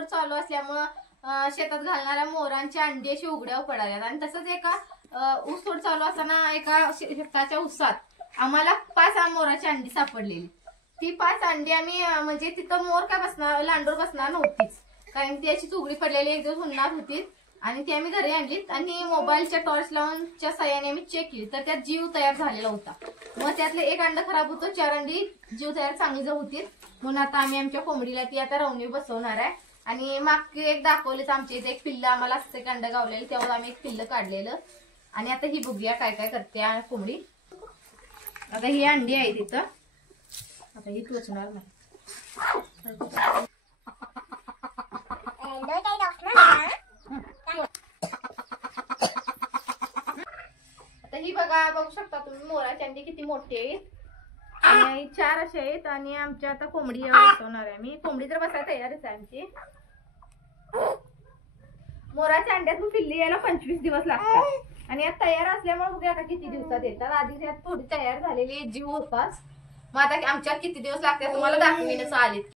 ऊसतोड चालू असल्यामुळं शेतात घालणाऱ्या मोरांच्या अंडी अशी उघड्यावर पडाल्यात आणि तसंच एका ऊसतोड चालू असताना एका शेताच्या ऊसात आम्हाला 5 मोराची अंडी सापडलेली। ती 5 अंडी आम्ही म्हणजे तिथं मोर काय बसणार, लांडोर बसणार नव्हतीच, कारण ती अशी उघडी पडलेली एक दिवस उन्हात होती आणि ती आम्ही घरी आणलीत आणि मोबाईलच्या टॉर्च लावूनच्या साह्याने आम्ही चेक केली तर त्यात जीव तयार झालेला होता। मग त्यातले एक अंड खराब होतं, 4 अंडी जीव तयार चांगली होती। म्हणून आता आम्ही आमच्या कोंबडीला ती आता रवणी बसवणार आहे आणि मागचे एक दाखवलेच आमच्या इथे एक पिल्ल आम्हाला असते एक अंड गावलेलं, तेव्हा आम्ही एक पिल्ल काढलेलं आणि आता ही बघूया काय काय करते कोंबडी। आता ही अंडी आहे तिथं, आता ही टोचणार नाही। आता ही बघू शकता तुम्ही मोराची अंडी किती मोठी आहेत आणि 4 असे आहेत आणि आमच्या आता कोंबडी बसवणार आहे मी। कोंबडी तर बसायला तयारच आहे आमची। मोराच्या अंड्यातून पिल्ली यायला 25 दिवस लागतात आणि आता तयार असल्यामुळे बघूया आता किती दिवसात येतात। आधी त्यात थोडी तयार झालेली जीव होताच, मग आता आमच्यात किती दिवस लागतात तुम्हाला दाखवीनच आले।